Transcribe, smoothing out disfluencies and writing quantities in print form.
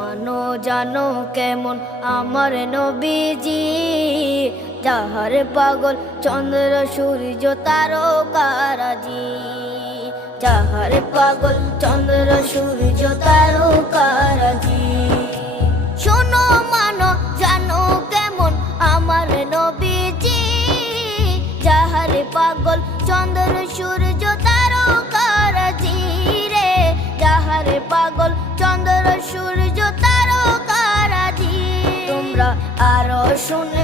মানো জানো কেমন আমার নবীজি, যাহার পাগল চন্দ্র সূর্য তারকারাজি, যাহার পাগল চন্দ্র সূর্য তারকারাজি। শোনো মানো জানো কেমন আমার নবীজি, যাহার পাগল চন্দ্র সূর্য তারকারাজি রে, যাহার পাগল চন্দ্র সূর্য তারকারাজি। তোমরা আরো শুনে